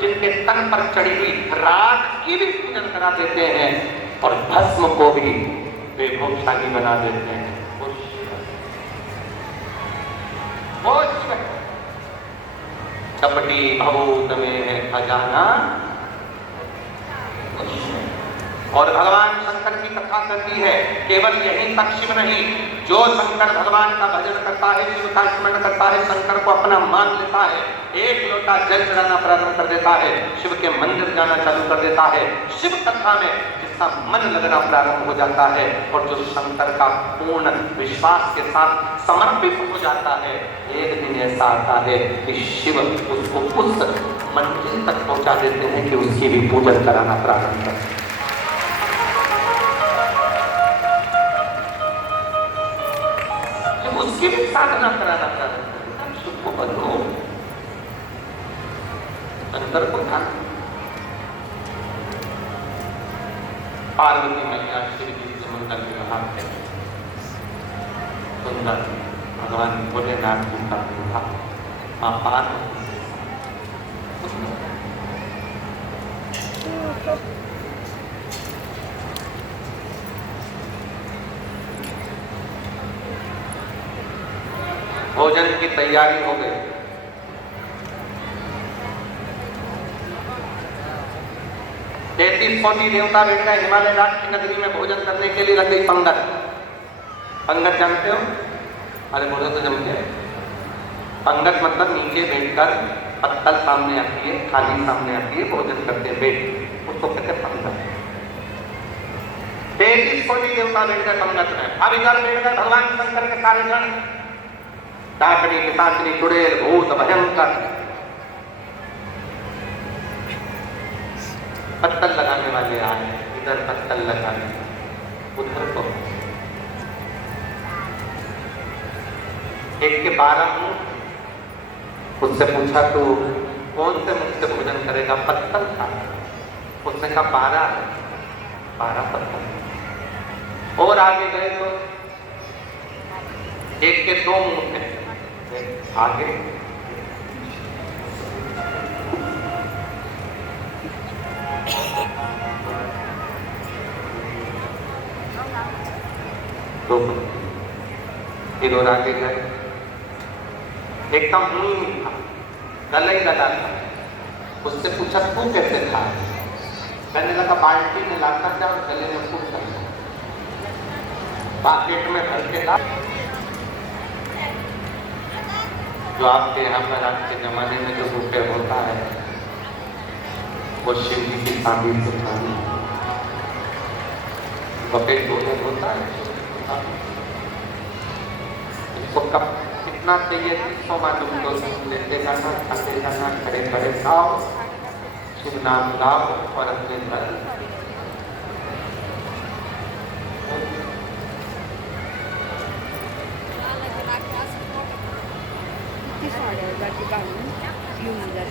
जिनके तन पर चढ़ी हुई राख की भी पूजन करा देते हैं और भस्म को भी वैभवशाली बना देते हैं। वो चपटी भभूत में है खजाना। और भगवान शंकर की कथा करती है, केवल यही तक शिव नहीं, जो शंकर भगवान का भजन करता है, शिव का स्मरण करता है, शंकर को अपना मान लेता है, एक लोटा जल चढ़ाना प्रारंभ कर देता है, शिव के मंदिर जाना चालू कर देता है, शिव कथा में जिसका मन लगना प्रारंभ हो जाता है और जो शंकर का पूर्ण विश्वास के साथ समर्पित हो जाता है, एक दिन ऐसा आता है कि शिव उसको उस मंजिल तक पहुंचा देते हैं कि उसकी भी पूजन कराना प्रारंभ करते हैं। उसकी भी साधना कराना प्रारंभ करता है। सुख को बदलो, अंदर को ध्यान। पार्वती मैया शिव जी से मंगल विवाह है, सुंदर भगवान भोलेनाथ जी का विवाह, मां पार्वती भोजन की तैयारी हो गई। तैतीस कोटि देवता बैठ गए हिमालय राज की नगरी में भोजन करने के लिए। लग गई पंगत। पंगत जानते हो? अरे बोलो तो जमते। पंगत मतलब नीचे बैठकर पत्तल सामने आती है, थाली सामने आती है, भोजन करते बैठ, उसको कहते पंगत। 33 कोटि देवता बैठ गए पंगत में। अब इधर बैठ गए भगवान शंकर के सारे गण, डाकनी पिशाचनी चुड़ैल भूत भयंकर। पत्तल लगाने वाले आए, इधर पत्तल लगाने, उधर तो एक के 12 मुंह। उससे पूछा तो कौन से मुंह से भोजन करेगा? पत्तल था। उसने कहा 12 पत्तल। और आगे गए तो एक के 2 मुंह थे। आगे तो फिर और आगे गए, एकदम मुंह था, गला ही गला था। उससे पूछा तू कैसे खा? कहने लगा बाल्टी में लाकर जा और गले में फूट कर, बाकेट में भर के ला। जो आपके यहाँ पर आज के जमाने में जो बुफे होता है वो शिव जी की शादी से खानी बफे भोजन होता है। इसको कब कितना चाहिए किसको मालूम? तो लेते जाना, खाते जाना, खड़े खड़े खाओ, शिव नाम गाओ और अपने घर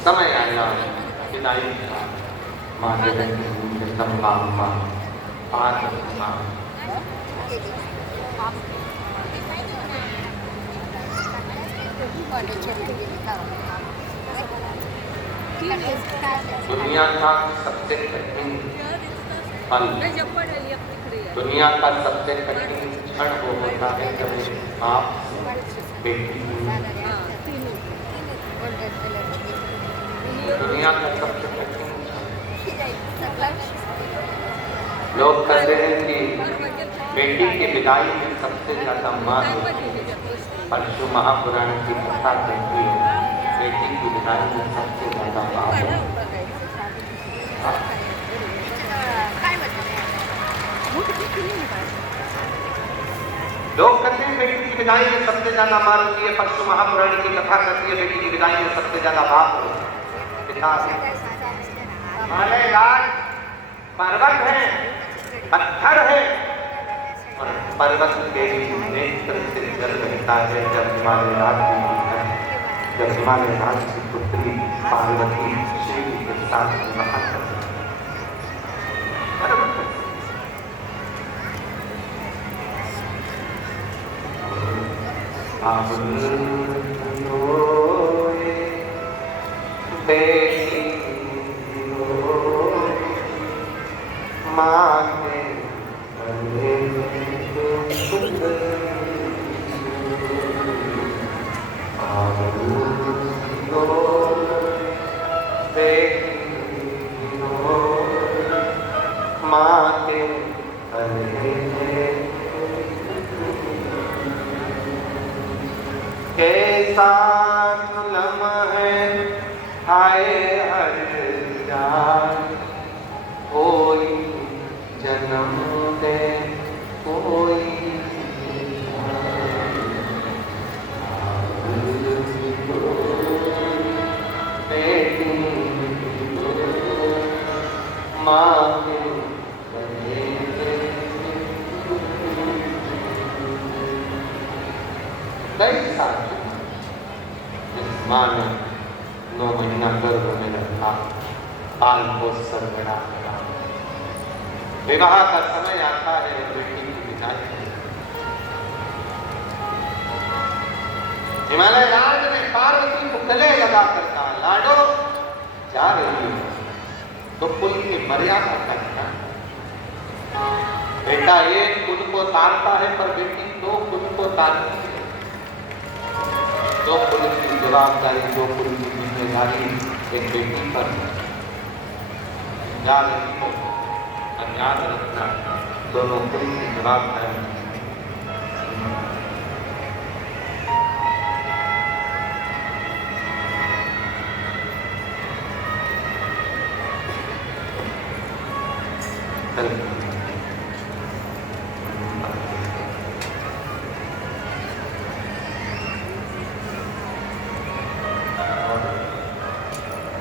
समय आया विदाई का। माँ जगत संभाव माँ पार्वती माँ दुनिया का सबसे कठिन पल, दुनिया का सबसे कठिन क्षण वो होता है जब आप बेटी, दुनिया का सबसे कठिन लोग कहते हैं कि बेटी की विदाई में सबसे ज्यादा मार होती है। परशु महापुराण की कथा कहती है बेटी की विदाई में सबसे ज्यादा बाप लोग कहते हैं बेटी की विदाई में सबसे ज्यादा मार होती है। परशु महापुराण की कथा कहती है बेटी की विदाई में सबसे ज्यादा बाप होता है। हिमालय राज पर्वत है, पत्थर है और पर्वत के नेत्र से जल बहता है। जब हिमालय राज जब हिमालय राज की पुत्री पार्वती शिव के साथ विवाह करती बेटी आए हर जान, कोई जन्म दे कोई बेटी माँ के कई साल इस माँ ने 9 महीना गर्भ में रखा, पाल पोस कर बड़ा करा। विवाह का समय आता है, बेटी की विदाई। हिमालय राज में पार्वती को गले लगा कर कहा, लाडो जा रही हो तो कुल की मर्यादा करना। बेटा एक कुल को तारता है, पर बेटी 2 कुल को तारती है। 2 कुल की जवाबदारी, 2 कुल की जिम्मेदारी एक बेटी पर याद रखो, और याद रखना दोनों कुल की जवाबदारी।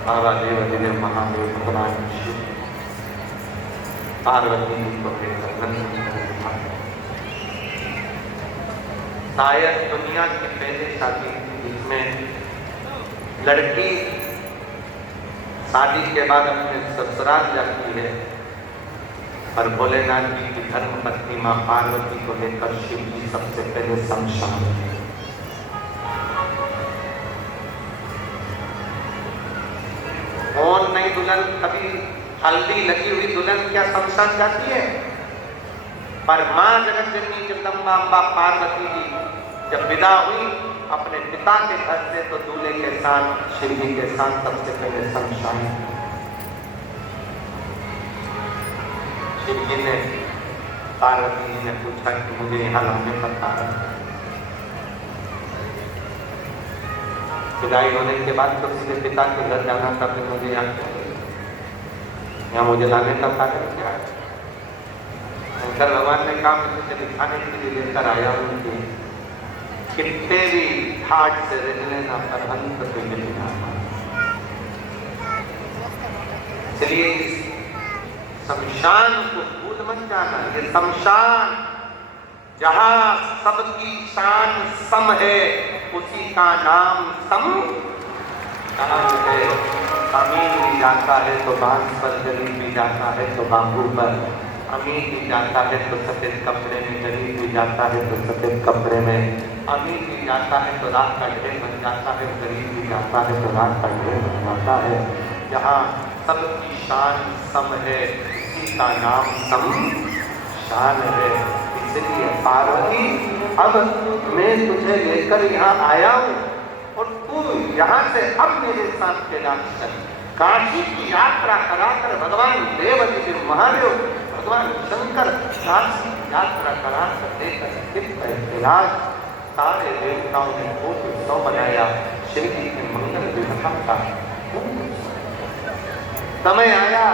बाबा देव दिव्य महादेव भगवान शिव पार्वती को शायद दुनिया की पहली शादी जिसमें लड़की शादी के बाद अपने ससुराल जाती है, पर भोलेनाथ जी की धर्म पत्नी मां पार्वती को लेकर शिव जी सबसे पहले शमशान। और नई दुल्हन, कभी हल्दी लगी हुई दुल्हन क्या शमशान जाती है? पर मां जगत जननी जगदम्बा अम्बा पार्वती जी जब विदा हुई अपने पिता के घर से, तो दूल्हे के साथ शिव जी के साथ सबसे पहले शमशान। शिव जी ने पार्वती जी ने पूछा कि मुझे यहाँ लाने का कारण। विदाई होने के बाद तो उसके पिता के घर जाना था, फिर मुझे यहाँ मुझे लाने का कारण क्या है? शंकर भगवान ने कहा, मैं तुझे दिखाने के लिए लेकर आया हूँ कि कितने भी घाट से रह लेना, पर अंत से मिल जाना। इसलिए शमशान को भूल मत जाना। ये शमशान जहां सबकी शान सम है, उसी का नाम शमशान है। अमीर भी जाता है तो बांस पर, गरीब भी जाता है तो बांबू पर। अमीर भी जाता है तो सफेद कपड़े में, गरीब भी जाता है तो सफेद कपड़े में। अमीर भी जाता है तो रात का ढेर बन जाता है, गरीब भी जाता है तो रात का ढेर बन जाता है। जहाँ सबकी शान सम है, उसी का नाम शमशान है। इसलिए पार्वती, अब मैं तुझे लेकर यहाँ आया हूँ और तू यहाँ से अब मेरे साथ कैलाश चल। काशी की यात्रा कराकर भगवान देव जी महादेव, भगवान शंकर काशी यात्रा कराकर लेकर कैलाश। सारे देवताओं ने बहुत उत्सव मनाया, शिव जी के मंगल विवाह का समय आया।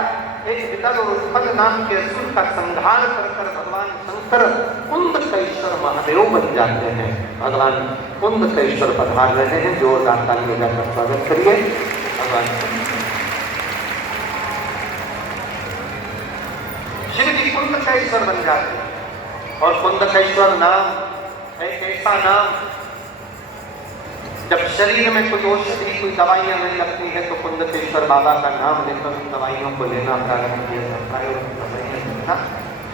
एक विदर्भ उत्पन्न नाम के असुर का संहार कर भगवान शंकर कुंदकेश्वर महादेव बन जाते हैं। भगवान कुंदकेश्वर पधार रहे हैं, जोरदार तालियों का स्वागत करिए। भगवान शिव जी कुंदकेश्वर बन जाते हैं। और कुंदकेश्वर नाम एक ऐसा नाम, जब शरीर में कुछ औषधि, कोई दवाइयां नहीं लगती है, तो कुंदकेश्वर बाबा का नाम लेकर उन दवाइयों को लेना प्रारंभ किया जाता है।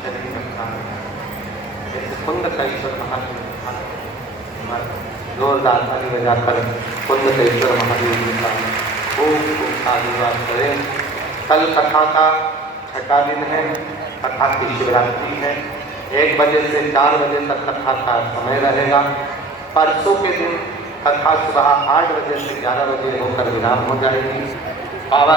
शरीर में कुंदकेश्वर महादेव, जोरदार ताली बजाकर कुंदकेश्वर महादेव जी का खूब साधुवाद करें। कल कथा का 6ठा दिन है, कथा की शिवरात्रि है। 1 बजे से 4 बजे तक कथा का समय रहेगा। परसों के दिन कथा सुबह 8 बजे से 11 बजे होकर विराम हो जाएगी। बाबा